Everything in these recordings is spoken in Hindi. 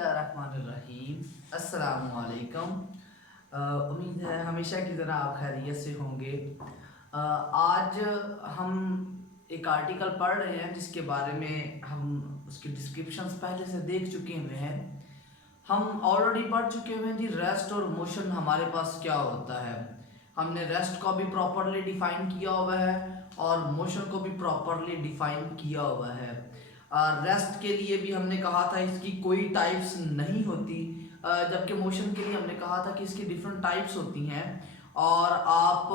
बिस्मिल्लाहिर्रहमानिर्रहीम। अस्सलामुअलैकुम। उम्मीद है हमेशा की तरह आप खैरियत से होंगे। आज हम एक आर्टिकल पढ़ रहे हैं जिसके बारे में हम उसकी डिस्क्रिप्शंस पहले से देख चुके हुए हैं। हम ऑलरेडी पढ़ चुके हुए हैं जी रेस्ट और मोशन हमारे पास क्या होता है। हमने रेस्ट को भी प्रॉपरली डिफाइन किया हुआ है और मोशन को भी प्रॉपरली डिफाइन किया हुआ है। रेस्ट के लिए भी हमने कहा था इसकी कोई टाइप्स नहीं होती, जबकि मोशन के लिए हमने कहा था कि इसकी डिफरेंट टाइप्स होती हैं और आप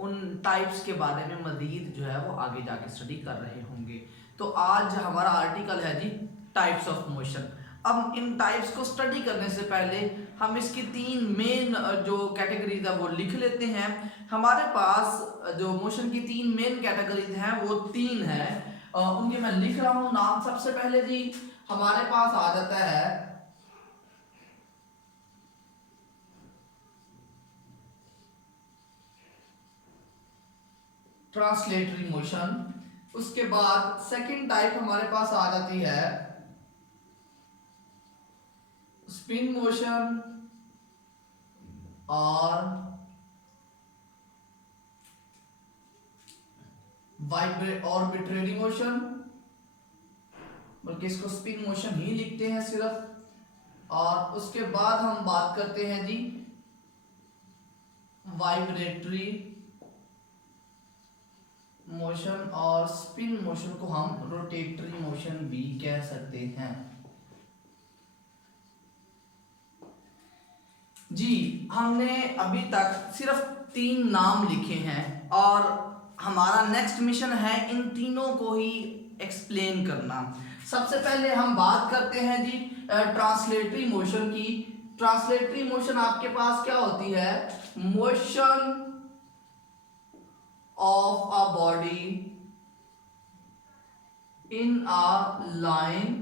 उन टाइप्स के बारे में मज़ीद जो है वो आगे जाके स्टडी कर रहे होंगे। तो आज हमारा आर्टिकल है जी टाइप्स ऑफ मोशन। अब इन टाइप्स को स्टडी करने से पहले हम इसकी तीन मेन जो कैटेगरीज है वो लिख लेते हैं। हमारे पास जो मोशन की तीन मेन कैटेगरीज हैं वो तीन है, उनके मैं लिख रहा हूं नाम। सबसे पहले जी हमारे पास आ जाता है ट्रांसलेटरी मोशन। उसके बाद सेकंड टाइप हमारे पास आ जाती है स्पिन मोशन और ऑर्बिट्रेरी मोशन, बल्कि इसको स्पिन मोशन ही लिखते हैं सिर्फ। और उसके बाद हम बात करते हैं जी वाइब्रेटरी मोशन और स्पिन मोशन को हम रोटेटरी मोशन भी कह सकते हैं। जी हमने अभी तक सिर्फ तीन नाम लिखे हैं और हमारा नेक्स्ट मिशन है इन तीनों को ही एक्सप्लेन करना। सबसे पहले हम बात करते हैं जी ट्रांसलेटरी मोशन की। ट्रांसलेटरी मोशन आपके पास क्या होती है? Motion of a body in a line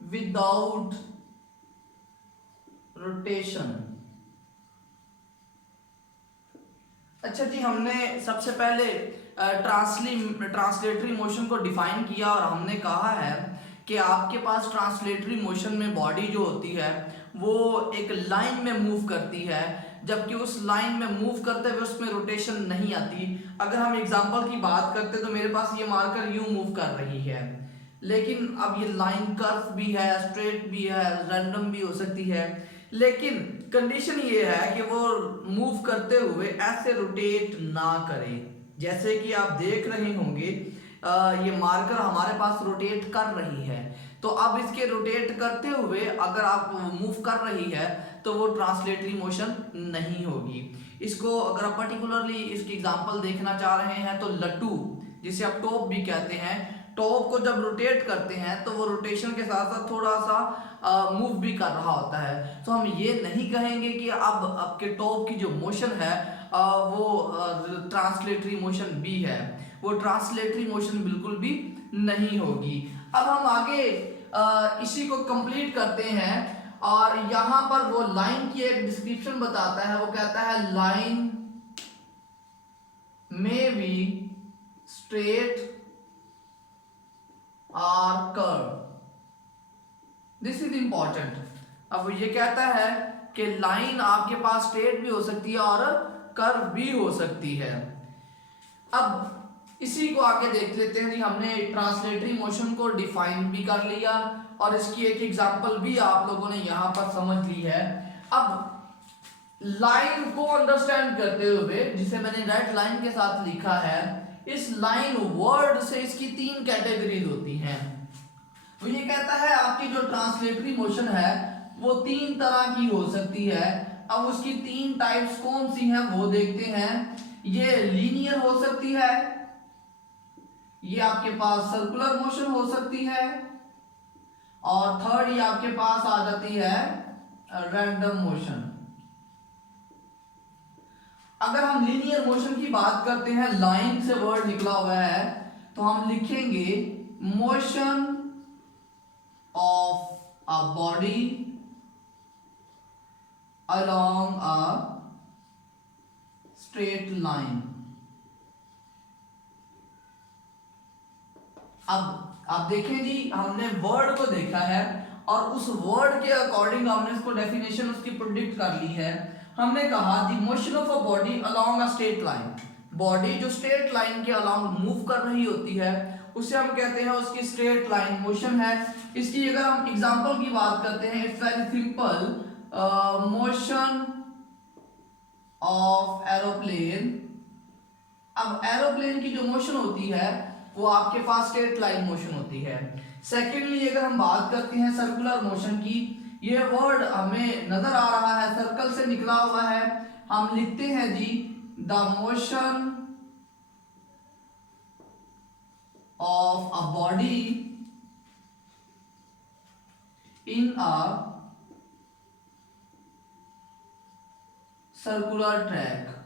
without rotation। अच्छा जी, हमने सबसे पहले ट्रांसलेटरी मोशन को डिफाइन किया और हमने कहा है कि आपके पास ट्रांसलेटरी मोशन में बॉडी जो होती है वो एक लाइन में मूव करती है, जबकि उस लाइन में मूव करते हुए उसमें रोटेशन नहीं आती। अगर हम एग्जांपल की बात करते तो मेरे पास ये मार्कर यूं मूव कर रही है, लेकिन अब ये लाइन कर्व भी है, स्ट्रेट भी है, रैंडम भी हो सकती है, लेकिन कंडीशन ये है कि वो मूव करते हुए ऐसे रोटेट ना करे। जैसे कि आप देख रहे होंगे ये मार्कर हमारे पास रोटेट कर रही है, तो अब इसके रोटेट करते हुए अगर आप मूव कर रही है तो वो ट्रांसलेटरी मोशन नहीं होगी। इसको अगर आप पर्टिकुलरली इसकी एग्जांपल देखना चाह रहे हैं तो लट्टू, जिसे आप टॉप भी कहते हैं, टॉप को जब रोटेट करते हैं तो वो रोटेशन के साथ साथ थोड़ा सा मूव भी कर रहा होता है। तो हम ये नहीं कहेंगे कि अब आपके टॉप की जो मोशन है वो ट्रांसलेटरी मोशन भी है, वो ट्रांसलेटरी मोशन बिल्कुल भी नहीं होगी। अब हम आगे इसी को कंप्लीट करते हैं और यहां पर वो लाइन की एक डिस्क्रिप्शन बताता है। वो कहता है लाइन में बी स्ट्रेट और कर्व, दिस इज इंपॉर्टेंट। अब ये कहता है कि लाइन आपके पास स्ट्रेट भी हो सकती है और कर्व भी हो सकती है। अब इसी को आगे देख लेते हैं जी। हमने ट्रांसलेटरी मोशन को डिफाइन भी कर लिया और इसकी एक एग्जांपल भी आप लोगों ने यहां पर समझ ली है। अब लाइन को अंडरस्टैंड करते हुए, जिसे मैंने रेड लाइन के साथ लिखा है, इस लाइन वर्ड से इसकी तीन कैटेगरीज होती हैं। तो ये कहता है आपकी जो ट्रांसलेटरी मोशन है वो तीन तरह की हो सकती है। अब उसकी तीन टाइप्स कौन सी हैं वो देखते हैं। ये लीनियर हो सकती है, ये आपके पास सर्कुलर मोशन हो सकती है, और थर्ड ये आपके पास आ जाती है रैंडम मोशन। अगर हम लीनियर मोशन की बात करते हैं, लाइन से वर्ड निकला हुआ है, तो हम लिखेंगे motion of a body along a straight line। अब आप देखें जी, हमने वर्ड को देखा है और उस वर्ड के अकॉर्डिंग हमने इसको डेफिनेशन उसकी प्रोडिक्ट कर ली है। हमने कहा the motion of a body along a straight line, body जो स्ट्रेट लाइन के अलोंग मूव कर रही होती है उसे हम कहते हैं उसकी स्ट्रेट लाइन मोशन है। इसकी अगर हम एग्जांपल की बात करते हैं, it's very simple, motion of aeroplane. अब एरोप्लेन की जो मोशन होती है वो आपके पास स्ट्रेट लाइन मोशन होती है। सेकेंडली अगर हम बात करते हैं सर्कुलर मोशन की, ये वर्ड हमें नजर आ रहा है, सर्कल से निकला हुआ है, हम लिखते हैं जी the motion of a body in a circular track.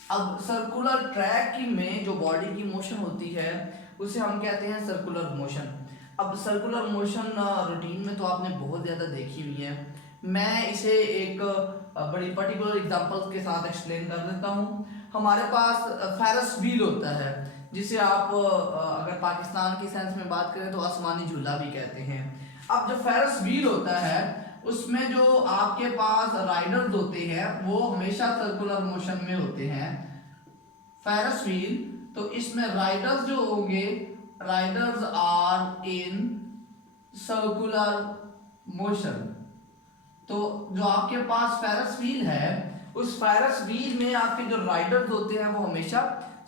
अब सर्कुलर ट्रैक की में जो बॉडी की मोशन होती है उसे हम कहते हैं सर्कुलर मोशन। अब सर्कुलर मोशन रूटीन में तो आपने बहुत ज़्यादा देखी हुई है, मैं इसे एक बड़ी पर्टिकुलर एग्जांपल के साथ एक्सप्लेन कर देता हूँ। हमारे पास फेरस व्हील होता है, जिसे आप अगर पाकिस्तान की सेंस में बात करें तो आसमानी झूला भी कहते हैं। अब जो फेरस व्हील होता है उसमें जो आपके पास राइडर्स होते हैं वो हमेशा सर्कुलर मोशन में होते हैं, फेरस व्हील। तो इसमें राइडर्स जो होंगे, riders are in circular motion. तो जो आपके पास फेरस व्हील है उस फेरस व्हील में आपके जो राइडर्स होते हैं वो हमेशा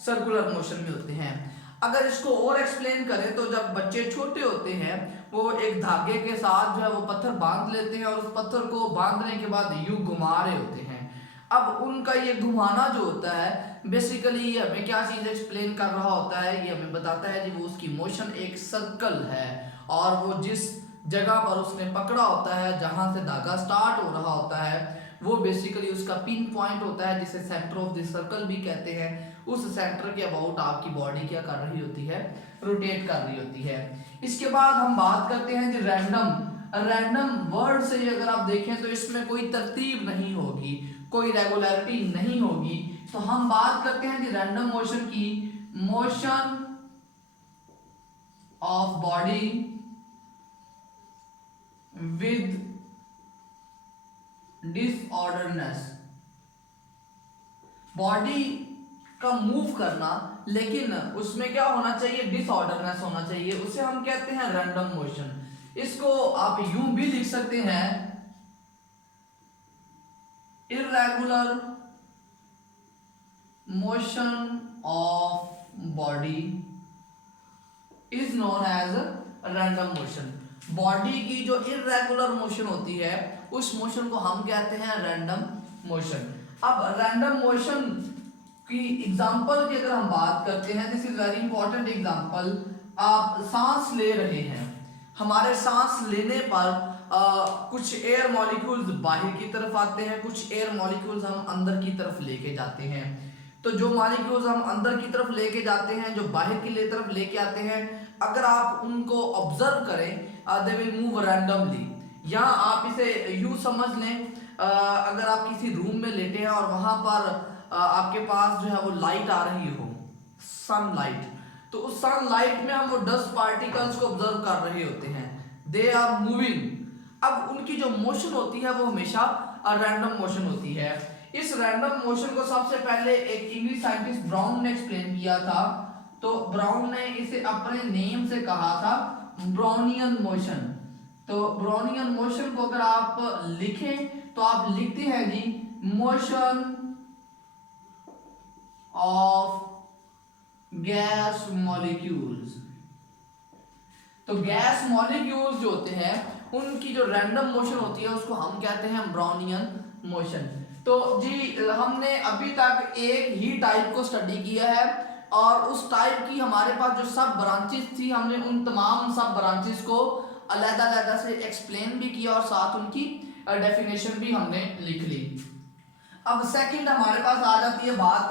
सर्कुलर मोशन में होते हैं। अगर इसको और एक्सप्लेन करें तो जब बच्चे छोटे होते हैं वो एक धागे के साथ जो है वो पत्थर बांध लेते हैं और उस पत्थर को बांधने के बाद यूं घुमा रहे होते हैं। अब उनका ये घुमाना जो होता है बेसिकली ये हमें क्या चीज एक्सप्लेन कर रहा होता है, ये हमें बताता है कि वो उसकी मोशन एक सर्कल है और वो जिस जगह पर उसने पकड़ा होता है, जहां से धागा स्टार्ट हो रहा होता है, वो बेसिकली उसका पिन पॉइंट होता है जिसे सेंटर ऑफ द सर्कल भी कहते हैं। उस सेंटर के अबाउट आपकी बॉडी क्या कर रही होती है, रोटेट कर रही होती है। इसके बाद हम बात करते हैं कि रैंडम वर्ड से अगर आप देखें तो इसमें कोई तरतीब नहीं होगी, कोई रेगुलरिटी नहीं होगी। तो हम बात करते हैं कि रैंडम मोशन की, motion of body with disorderness, body का मूव करना लेकिन उसमें क्या होना चाहिए, डिसऑर्डरनेस होना चाहिए, उसे हम कहते हैं रैंडम मोशन। इसको आप यूं भी लिख सकते हैं, irregular motion of body is known as random motion. Body की जो इर्रेगुलर मोशन होती है उस मोशन को हम कहते हैं रैंडम मोशन। अब रैंडम मोशन की एग्जांपल की अगर हम बात करते हैं, this is very important example. आप सांस ले रहे हैं, हमारे सांस लेने पर कुछ एयर मॉलिक्यूल्स बाहर की तरफ आते हैं, कुछ एयर मॉलिक्यूल्स हम अंदर की तरफ लेके जाते हैं। तो जो मॉलिक्यूल्स हम अंदर की तरफ लेके जाते हैं, जो बाहर की तरफ लेके आते हैं, अगर आप उनको ऑब्जर्व करें दे विल मूव रैंडमली। या आप इसे यूं समझ लें, अगर आप किसी रूम में लेटे हैं और वहां पर आपके पास जो है वो लाइट आ रही हो, सनलाइट, तो उस सनलाइट में हम वो डस्ट पार्टिकल्स को ऑब्जर्व कर रहे होते हैं, दे आर मूविंग। अब उनकी जो मोशन होती है वो हमेशा रैंडम मोशन होती है। इस रैंडम मोशन को सबसे पहले एक इंग्लिश साइंटिस्ट ब्राउन ने एक्सप्लेन किया था। तो ब्राउन ने इसे अपने नेम से कहा था ब्राउनियन मोशन। तो ब्राउनियन मोशन को अगर आप लिखें तो आप लिखते हैं जी मोशन ऑफ गैस मॉलिक्यूल्स। तो गैस मॉलिक्यूल्स जो होते हैं उनकी जो रैंडम मोशन होती है उसको हम कहते हैं ब्राउनियन मोशन। तो जी हमने अभी तक एक ही टाइप को स्टडी किया है और उस टाइप की हमारे पास जो सब ब्रांचेस थी, हमने उन तमाम सब ब्रांचेस को अलग-अलग से एक्सप्लेन भी किया और साथ उनकी डेफिनेशन भी हमने लिख ली। अब सेकंड हमारे पास आ जाती है बात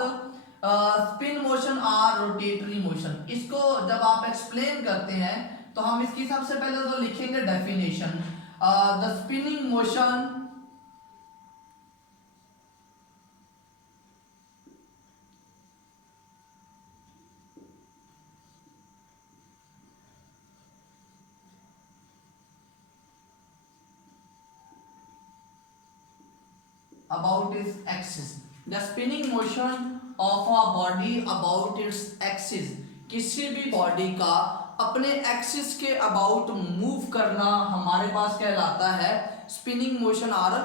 स्पिन मोशन और रोटेटरी मोशन। इसको जब आप एक्सप्लेन करते हैं तो हम इसकी सबसे पहले तो लिखेंगे definition, the spinning motion about its axis. The spinning motion of a body about its axis. किसी भी बॉडी का अपने एक्सिस के अबाउट मूव करना हमारे पास कहलाता है स्पिनिंग मोशन और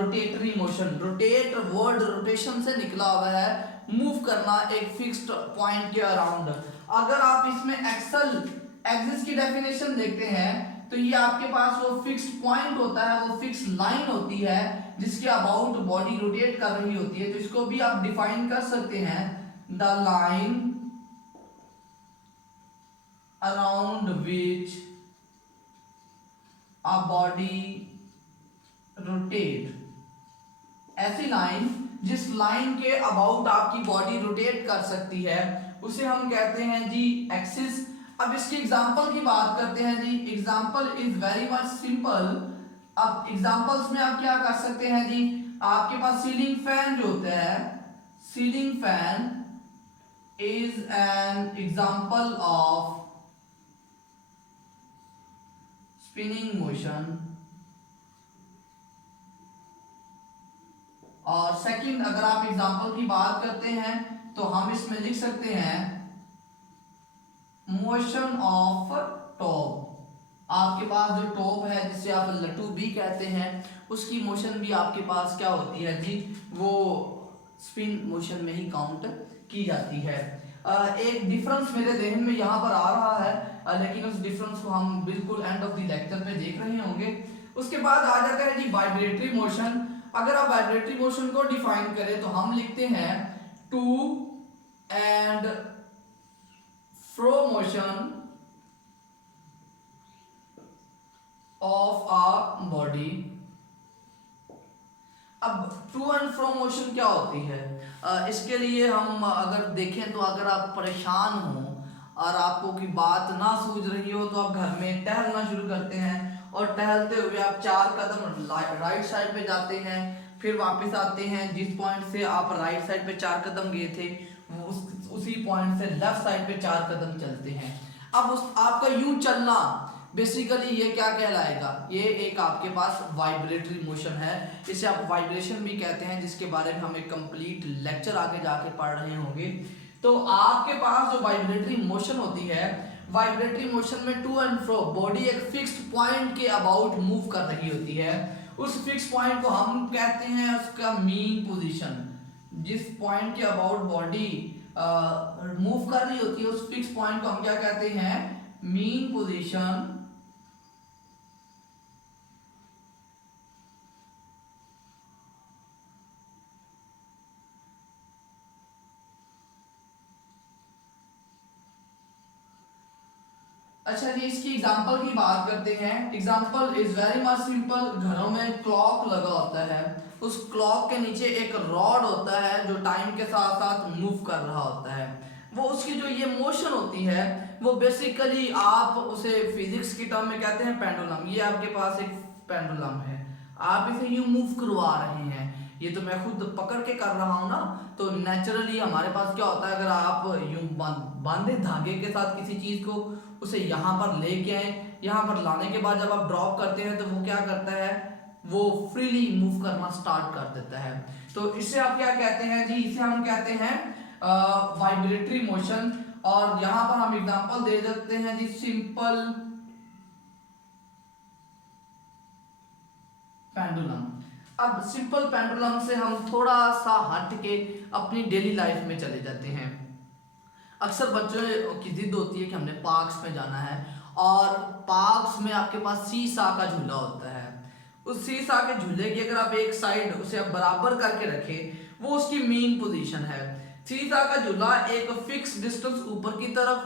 rotatory motion. Rotate word rotation से निकला हुआ है, मूव करना एक फिक्स्ड पॉइंट के अराउंड. अगर आप इसमें एक्सिस की डेफिनेशन देखते हैं तो ये आपके पास वो फिक्स्ड पॉइंट होता है, वो फिक्स्ड लाइन होती है जिसके अबाउट बॉडी रोटेट कर रही होती है. तो इसको भी आप डिफाइन कर सकते हैं, the line around which a body rotate. ऐसी लाइन जिस लाइन के अबाउट आपकी बॉडी रोटेट कर सकती है उसे हम कहते हैं जी एक्सिस. अब इसके एग्जांपल की बात करते हैं जी. Example is very much simple. अब एग्जांपल्स में आप क्या कर सकते हैं जी, आपके पास सीलिंग फैन जो होता है, ceiling fan is an example of spinning motion. और सेकंड अगर आप एग्जांपल की बात करते हैं तो हम इसमें लिख सकते हैं मोशन ऑफ टॉप. आपके पास जो टॉप है जिसे आप लट्टू भी कहते हैं उसकी मोशन भी आपके पास क्या होती है जी, वो स्पिन मोशन में ही काउंट की जाती है. एक डिफरेंस मेरे जहन में यहाँ पर आ रहा है, लेकिन उस डिफरेंस को हम बिल्कुल एंड ऑफ द लेक्चर पे देख रहे होंगे. उसके बाद आ जाता है जी वाइब्रेटरी मोशन. अगर आप वाइब्रेटरी मोशन को डिफाइन करें तो हम लिखते हैं to and fro motion of a body. अब टू एंड फ्रो मोशन क्या होती है, इसके लिए हम अगर देखें तो अगर आप परेशान हो और आपको की बात ना सूझ रही हो तो आप घर में टहलना शुरू करते हैं और टहलते हुए आप 4 कदम राइट साइड पे जाते हैं, फिर वापस आते हैं जिस पॉइंट से आप राइट साइड पे 4 कदम गए थे उसी पॉइंट से लेफ्ट साइड पे 4 कदम चलते हैं. अब उस आपका यूं चलना बेसिकली ये क्या कहलाएगा, ये एक आपके पास वाइब्रेटरी मोशन है. इसे आप वाइब्रेशन भी कहते हैं, जिसके बारे में हम एक कंप्लीट लेक्चर आगे जाके पढ़ रहे होंगे. तो आपके पास जो वाइब्रेटरी मोशन होती है, वाइब्रेटरी मोशन में टू एंड फ्रो बॉडी एक फिक्स्ड पॉइंट के अबाउट मूव कर रही होती है. उस फिक्स पॉइंट को हम कहते हैं उसका मीन पोजीशन. जिस पॉइंट के अबाउट बॉडी मूव कर रही होती है उस फिक्स पॉइंट को हम क्या कहते हैं, मीन पोजीशन. अच्छा जी, इसकी एग्जांपल की बात करते हैं. Example is very much simple. घरों में क्लॉक लगा होता है, उस क्लॉक के नीचे एक रॉड होता है जो टाइम के साथ साथ मूव कर रहा होता है. वो उसकी जो ये मोशन होती है वो बेसिकली आप उसे फिजिक्स की टर्म में कहते हैं पेंडुलम. ये आपके पास एक पेंडुलम है, आप इसे यूं मूव करवा रहे हैं. ये तो मैं खुद पकड़ के कर रहा हूँ ना, तो नेचुरली हमारे पास क्या होता है, अगर आप यूं बांधे धागे के साथ किसी चीज को उसे यहाँ पर लेके आए, यहाँ पर लाने के बाद जब आप ड्रॉप करते हैं तो वो क्या करता है, वो फ्रीली मूव करना स्टार्ट कर देता है. तो इसे आप क्या कहते हैं जी, इसे हम कहते हैं वाइब्रेटरी मोशन. और यहाँ पर हम एग्जांपल दे सकते हैं जी, सिंपल पेंडुलम. अब सिंपल पेंडुलम से हम थोड़ा सा हट के अपनी डेली लाइफ में चले जाते हैं. अक्सर बच्चों की जिद होती है कि हमने पार्क्स में जाना है, और पार्क्स में आपके पास सीसा का झूला होता है. उस सीसा के झूले की अगर आप एक साइड उसे आप बराबर करके रखें, वो उसकी मेन पोजीशन है. सीसा का झूला एक फिक्स डिस्टेंस ऊपर की तरफ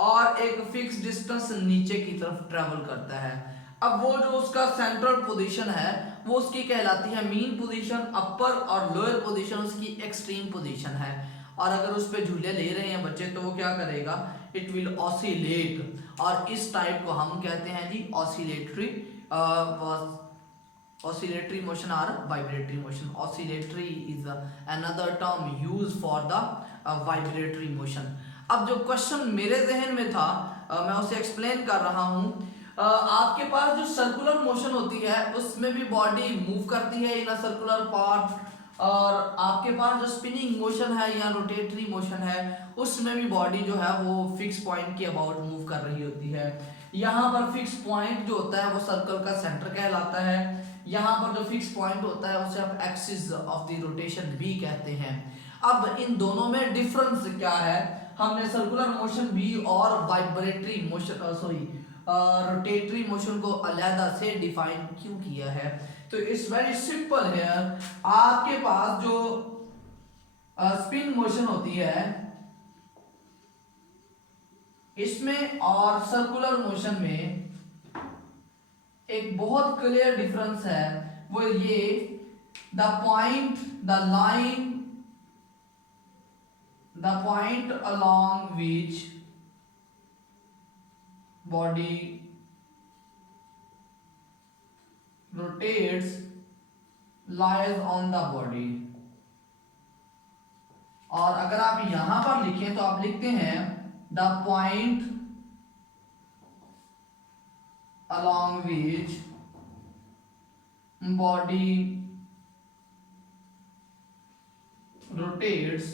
और एक फिक्स डिस्टेंस नीचे की तरफ ट्रेवल करता है. अब वो जो उसका सेंट्रल पोजीशन है वो उसकी कहलाती है मीन पोजीशन. अपर और लोअर पोजीशन उसकी एक्सट्रीम पोजीशन है. और अगर उस पे झूले ले रहे हैं बच्चे तो वो क्या करेगा, इट विल ऑसिलेट. और इस टाइप को हम कहते हैं जी ऑसिलेटरी मोशन और vibratory motion. Oscillatory is another term used for the vibratory motion. अब जो क्वेश्चन मेरे जहन में था मैं उसे एक्सप्लेन कर रहा हूँ. आपके पास जो सर्कुलर मोशन होती है उसमें भी बॉडी मूव करती है इन अ सर्कुलर पाथ, और आपके पास जो स्पिनिंग मोशन है या रोटेटरी मोशन है उसमें भी बॉडी जो है वो फिक्स पॉइंट के अबाउट मूव कर रही होती है। यहाँ पर फिक्स पॉइंट जो होता है वो सर्कल का सेंटर कहलाता है। यहाँ पर जो फिक्स पॉइंट होता है उसे आप एक्सिस ऑफ द रोटेशन भी कहते हैं। अब इन दोनों में डिफरेंस क्या है, हमने सर्कुलर मोशन भी और वाइब्रेटरी मोशन रोटेटरी मोशन को अलग से डिफाइन क्यों किया है? तो इट्स वेरी सिंपल है। आपके पास जो स्पिन मोशन होती है इसमें और सर्कुलर मोशन में एक बहुत क्लियर डिफरेंस है, वो ये the point along which body rotates lies on the body। और अगर आप यहां पर लिखें तो आप लिखते हैं the point along which body rotates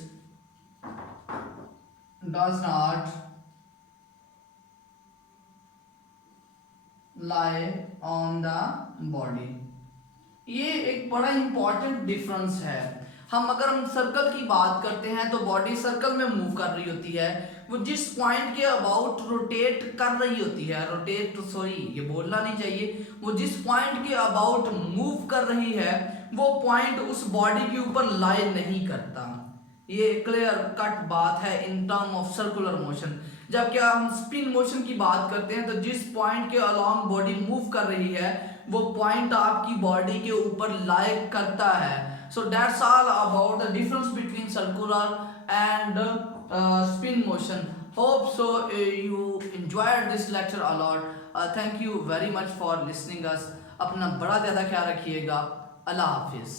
does not lie on the body। ये एक बड़ा इंपॉर्टेंट डिफरेंस है। हम सर्कल की बात करते हैं तो बॉडी सर्कल में मूव कर रही होती है, वो जिस पॉइंट के अबाउट रोटेट कर रही होती है, ये बोलना नहीं चाहिए, वो जिस पॉइंट के अबाउट मूव कर रही है वो पॉइंट उस बॉडी के ऊपर लाई नहीं करता। ये क्लियर कट बात है in term of circular motion. जबकि हम स्पिन मोशन की बात करते हैं तो जिस पॉइंट के अलोंग बॉडी मूव कर रही है वो पॉइंट आपकी बॉडी के ऊपर लाई करता है। So that's all about the difference between circular and spin motion. Hope so you enjoyed this lecture a lot. Thank you very much for listening us. अपना बड़ा ज़्यादा ख्याल रखिएगा। अल्लाह हाफिज़।